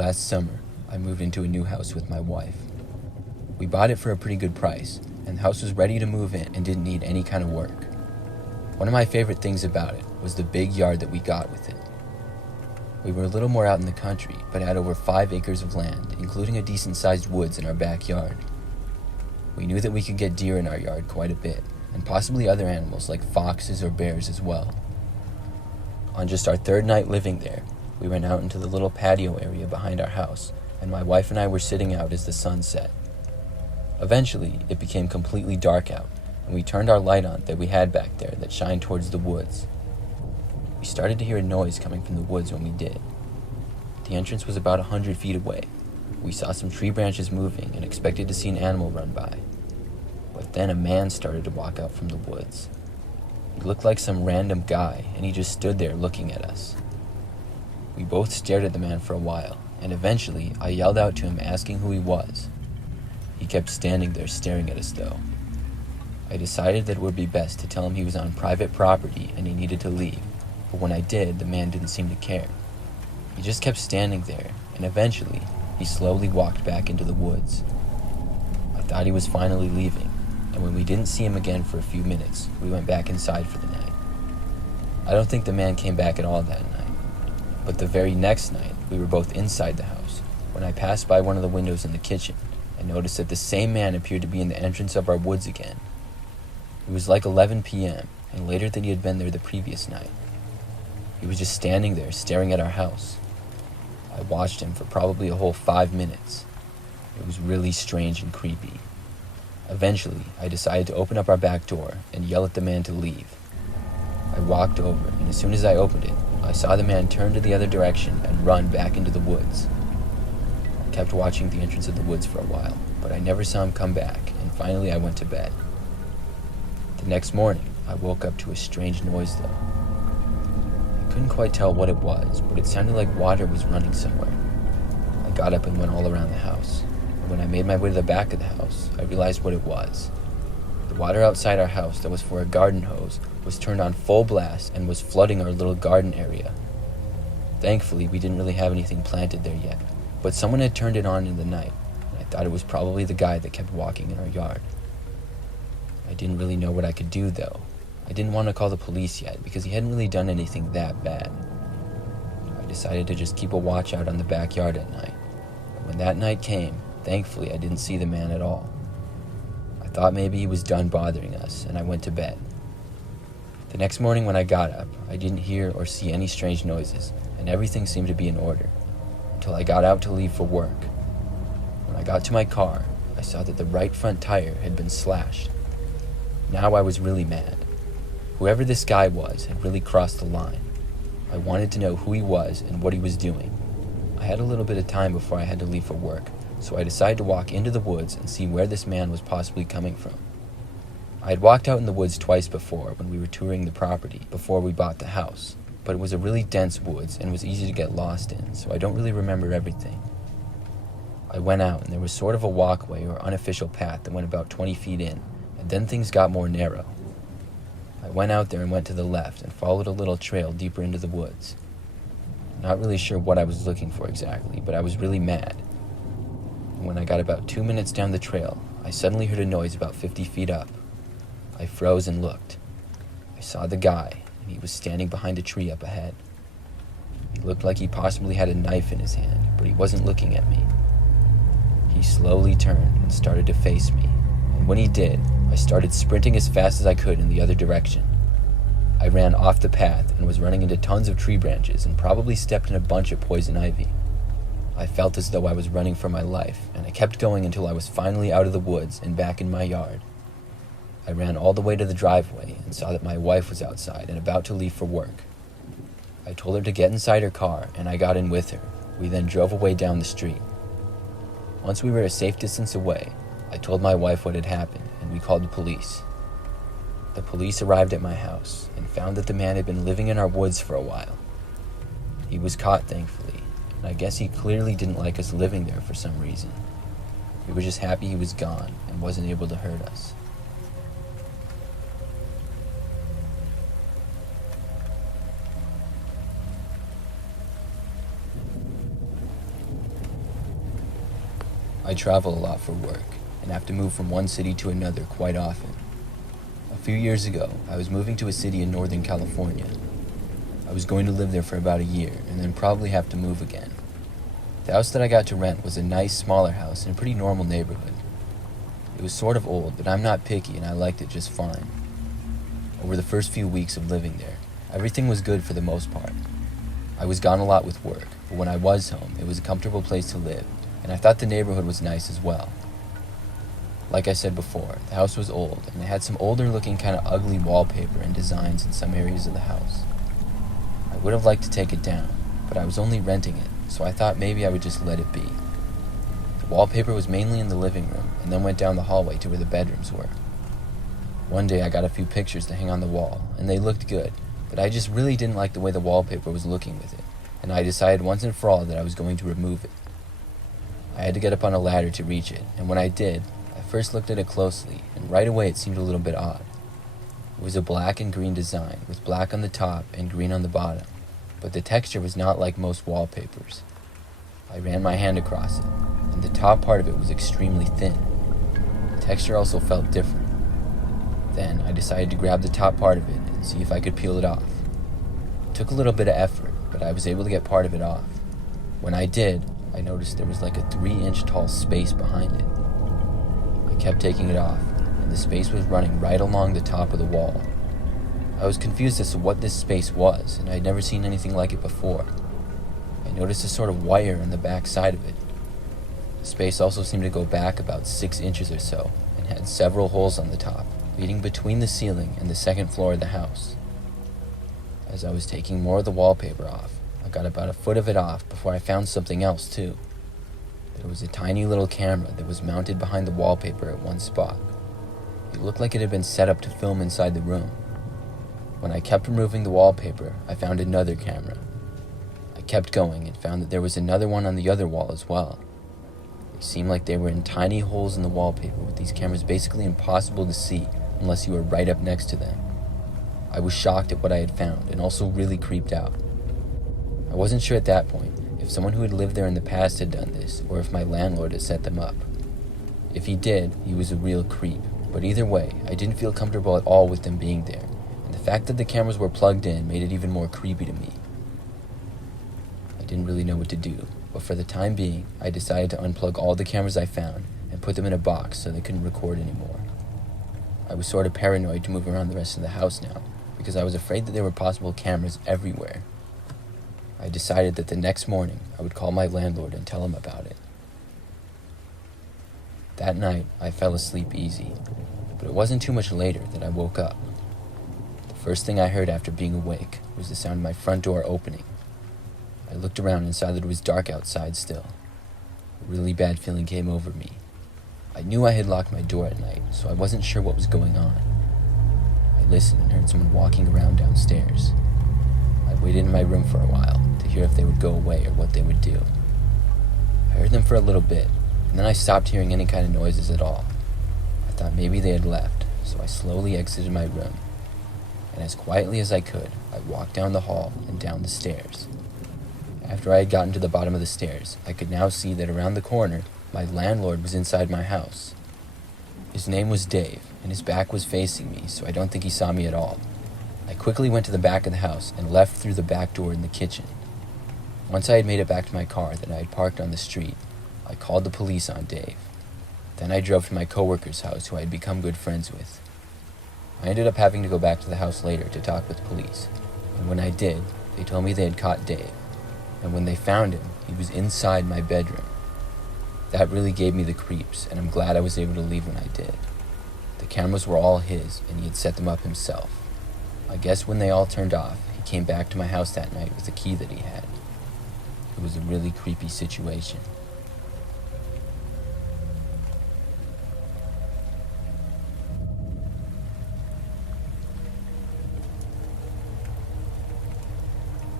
Last summer, I moved into a new house with my wife. We bought it for a pretty good price, and the house was ready to move in and didn't need any kind of work. One of my favorite things about it was the big yard that we got with it. We were a little more out in the country, but had over 5 acres of land, including a decent-sized woods in our backyard. We knew that we could get deer in our yard quite a bit, and possibly other animals like foxes or bears as well. On just our 3rd night living there, we went out into the little patio area behind our house, and my wife and I were sitting out as the sun set. Eventually, it became completely dark out, and we turned our light on that we had back there that shined towards the woods. We started to hear a noise coming from the woods when we did. The entrance was about 100 feet away. We saw some tree branches moving and expected to see an animal run by. But then a man started to walk out from the woods. He looked like some random guy, and he just stood there looking at us. We both stared at the man for a while, and eventually I yelled out to him asking who he was. He kept standing there staring at us though. I decided that it would be best to tell him he was on private property and he needed to leave, but when I did, the man didn't seem to care. He just kept standing there, and eventually, he slowly walked back into the woods. I thought he was finally leaving, and when we didn't see him again for a few minutes, we went back inside for the night. I don't think the man came back at all that night. But the very next night, we were both inside the house when I passed by one of the windows in the kitchen and noticed that the same man appeared to be in the entrance of our woods again. It was like 11 p.m., and later than he had been there the previous night. He was just standing there staring at our house. I watched him for probably a whole 5 minutes. It was really strange and creepy. Eventually, I decided to open up our back door and yell at the man to leave. I walked over, and as soon as I opened it, I saw the man turn to the other direction and run back into the woods. I kept watching the entrance of the woods for a while, but I never saw him come back, and finally I went to bed. The next morning, I woke up to a strange noise though. I couldn't quite tell what it was, but it sounded like water was running somewhere. I got up and went all around the house, and when I made my way to the back of the house, I realized what it was. The water outside our house that was for a garden hose was turned on full blast and was flooding our little garden area. Thankfully, we didn't really have anything planted there yet, but someone had turned it on in the night, and I thought it was probably the guy that kept walking in our yard. I didn't really know what I could do though. I didn't want to call the police yet because he hadn't really done anything that bad. I decided to just keep a watch out on the backyard at night. And when that night came, thankfully I didn't see the man at all. I thought maybe he was done bothering us, and I went to bed. The next morning when I got up, I didn't hear or see any strange noises, and everything seemed to be in order, until I got out to leave for work. When I got to my car, I saw that the right front tire had been slashed. Now I was really mad. Whoever this guy was had really crossed the line. I wanted to know who he was and what he was doing. I had a little bit of time before I had to leave for work, so I decided to walk into the woods and see where this man was possibly coming from. I had walked out in the woods twice before when we were touring the property before we bought the house, but it was a really dense woods and was easy to get lost in, so I don't really remember everything. I went out and there was sort of a walkway or unofficial path that went about 20 feet in, and then things got more narrow. I went out there and went to the left and followed a little trail deeper into the woods. Not really sure what I was looking for exactly, but I was really mad. And when I got about 2 minutes down the trail, I suddenly heard a noise about 50 feet up. I froze and looked. I saw the guy, and he was standing behind a tree up ahead. He looked like he possibly had a knife in his hand, but he wasn't looking at me. He slowly turned and started to face me, and when he did, I started sprinting as fast as I could in the other direction. I ran off the path and was running into tons of tree branches and probably stepped in a bunch of poison ivy. I felt as though I was running for my life, and I kept going until I was finally out of the woods and back in my yard. I ran all the way to the driveway and saw that my wife was outside and about to leave for work. I told her to get inside her car, and I got in with her. We then drove away down the street. Once we were a safe distance away, I told my wife what had happened, and we called the police. The police arrived at my house and found that the man had been living in our woods for a while. He was caught, thankfully, and I guess he clearly didn't like us living there for some reason. We were just happy he was gone and wasn't able to hurt us. I travel a lot for work and have to move from one city to another quite often. A few years ago, I was moving to a city in Northern California. I was going to live there for about a year and then probably have to move again. The house that I got to rent was a nice, smaller house in a pretty normal neighborhood. It was sort of old, but I'm not picky and I liked it just fine. Over the first few weeks of living there, everything was good for the most part. I was gone a lot with work, but when I was home, it was a comfortable place to live, and I thought the neighborhood was nice as well. Like I said before, the house was old, and it had some older-looking kind of ugly wallpaper and designs in some areas of the house. I would have liked to take it down, but I was only renting it, so I thought maybe I would just let it be. The wallpaper was mainly in the living room, and then went down the hallway to where the bedrooms were. One day I got a few pictures to hang on the wall, and they looked good, but I just really didn't like the way the wallpaper was looking with it, and I decided once and for all that I was going to remove it. I had to get up on a ladder to reach it, and when I did, I first looked at it closely, and right away it seemed a little bit odd. It was a black and green design, with black on the top and green on the bottom, but the texture was not like most wallpapers. I ran my hand across it, and the top part of it was extremely thin. The texture also felt different. Then I decided to grab the top part of it and see if I could peel it off. It took a little bit of effort, but I was able to get part of it off. When I did, I noticed there was like a 3-inch tall space behind it. I kept taking it off, and the space was running right along the top of the wall. I was confused as to what this space was, and I had never seen anything like it before. I noticed a sort of wire on the back side of it. The space also seemed to go back about 6 inches or so, and had several holes on the top, leading between the ceiling and the second floor of the house. As I was taking more of the wallpaper off, I got about a foot of it off before I found something else too. There was a tiny little camera that was mounted behind the wallpaper at one spot. It looked like it had been set up to film inside the room. When I kept removing the wallpaper, I found another camera. I kept going and found that there was another one on the other wall as well. They seemed like they were in tiny holes in the wallpaper, with these cameras basically impossible to see unless you were right up next to them. I was shocked at what I had found and also really creeped out. I wasn't sure at that point if someone who had lived there in the past had done this or if my landlord had set them up. If he did, he was a real creep, but either way, I didn't feel comfortable at all with them being there, and the fact that the cameras were plugged in made it even more creepy to me. I didn't really know what to do, but for the time being, I decided to unplug all the cameras I found and put them in a box so they couldn't record anymore. I was sort of paranoid to move around the rest of the house now, because I was afraid that there were possible cameras everywhere. I decided that the next morning I would call my landlord and tell him about it. That night, I fell asleep easy, but it wasn't too much later that I woke up. The first thing I heard after being awake was the sound of my front door opening. I looked around and saw that it was dark outside still. A really bad feeling came over me. I knew I had locked my door at night, so I wasn't sure what was going on. I listened and heard someone walking around downstairs. I waited in my room for a while to hear if they would go away or what they would do. I heard them for a little bit, and then I stopped hearing any kind of noises at all. I thought maybe they had left, so I slowly exited my room. And as quietly as I could, I walked down the hall and down the stairs. After I had gotten to the bottom of the stairs, I could now see that around the corner, my landlord was inside my house. His name was Dave, and his back was facing me, so I don't think he saw me at all. I quickly went to the back of the house and left through the back door in the kitchen. Once I had made it back to my car that I had parked on the street, I called the police on Dave. Then I drove to my coworker's house, who I had become good friends with. I ended up having to go back to the house later to talk with police, and when I did, they told me they had caught Dave, and when they found him, he was inside my bedroom. That really gave me the creeps, and I'm glad I was able to leave when I did. The cameras were all his, and he had set them up himself. I guess when they all turned off, he came back to my house that night with a key that he had. It was a really creepy situation.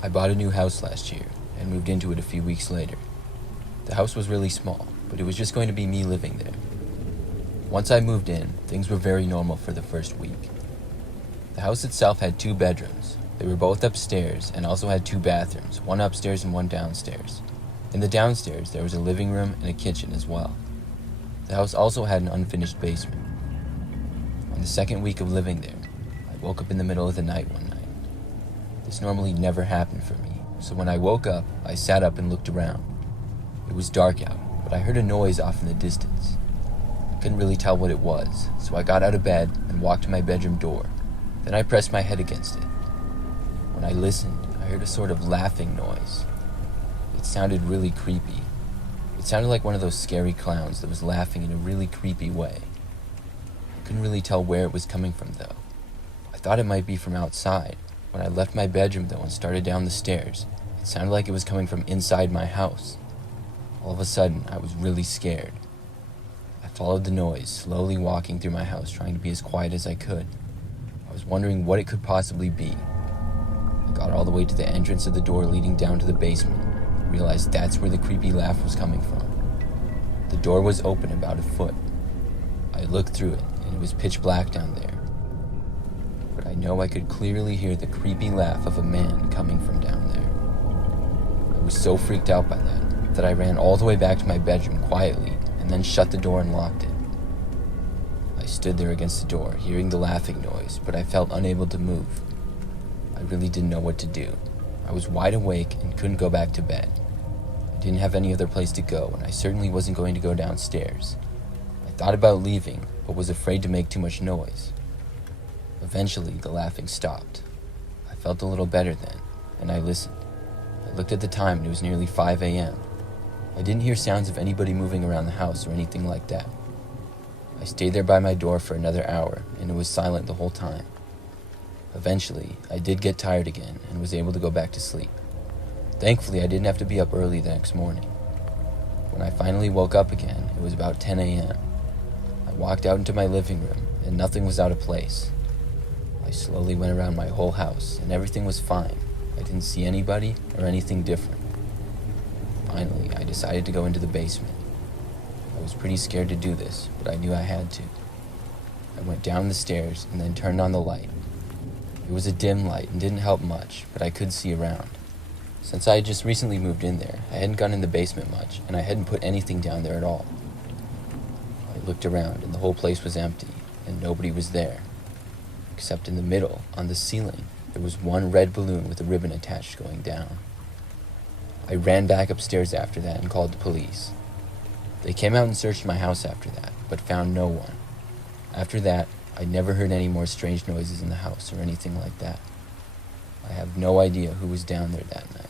I bought a new house last year and moved into it a few weeks later. The house was really small, but it was just going to be me living there. Once I moved in, things were very normal for the first week. The house itself had 2 bedrooms. They were both upstairs and also had 2 bathrooms, one upstairs and one downstairs. In the downstairs, there was a living room and a kitchen as well. The house also had an unfinished basement. On the second week of living there, I woke up in the middle of the night one night. This normally never happened for me, so when I woke up, I sat up and looked around. It was dark out, but I heard a noise off in the distance. I couldn't really tell what it was, so I got out of bed and walked to my bedroom door. Then I pressed my head against it. When I listened, I heard a sort of laughing noise. It sounded really creepy. It sounded like one of those scary clowns that was laughing in a really creepy way. I couldn't really tell where it was coming from, though. I thought it might be from outside. When I left my bedroom, though, and started down the stairs, it sounded like it was coming from inside my house. All of a sudden, I was really scared. I followed the noise, slowly walking through my house, trying to be as quiet as I could. I was wondering what it could possibly be. I got all the way to the entrance of the door leading down to the basement, and realized that's where the creepy laugh was coming from. The door was open about a foot. I looked through it, and it was pitch black down there. But I know I could clearly hear the creepy laugh of a man coming from down there. I was so freaked out by that I ran all the way back to my bedroom quietly and then shut the door and locked it. I stood there against the door, hearing the laughing noise, but I felt unable to move. I really didn't know what to do. I was wide awake and couldn't go back to bed. I didn't have any other place to go, and I certainly wasn't going to go downstairs. I thought about leaving, but was afraid to make too much noise. Eventually, the laughing stopped. I felt a little better then, and I listened. I looked at the time, and it was nearly 5 a.m. I didn't hear sounds of anybody moving around the house or anything like that. I stayed there by my door for another hour, and it was silent the whole time. Eventually, I did get tired again and was able to go back to sleep. Thankfully, I didn't have to be up early the next morning. When I finally woke up again, it was about 10 a.m. I walked out into my living room, and nothing was out of place. I slowly went around my whole house, and everything was fine. I didn't see anybody or anything different. Finally, I decided to go into the basement. I was pretty scared to do this, but I knew I had to. I went down the stairs and then turned on the light. It was a dim light and didn't help much, but I could see around. Since I had just recently moved in there, I hadn't gone in the basement much, and I hadn't put anything down there at all. I looked around, and the whole place was empty, and nobody was there. Except in the middle, on the ceiling, there was one red balloon with a ribbon attached going down. I ran back upstairs after that and called the police. They came out and searched my house after that, but found no one. After that, I never heard any more strange noises in the house or anything like that. I have no idea who was down there that night.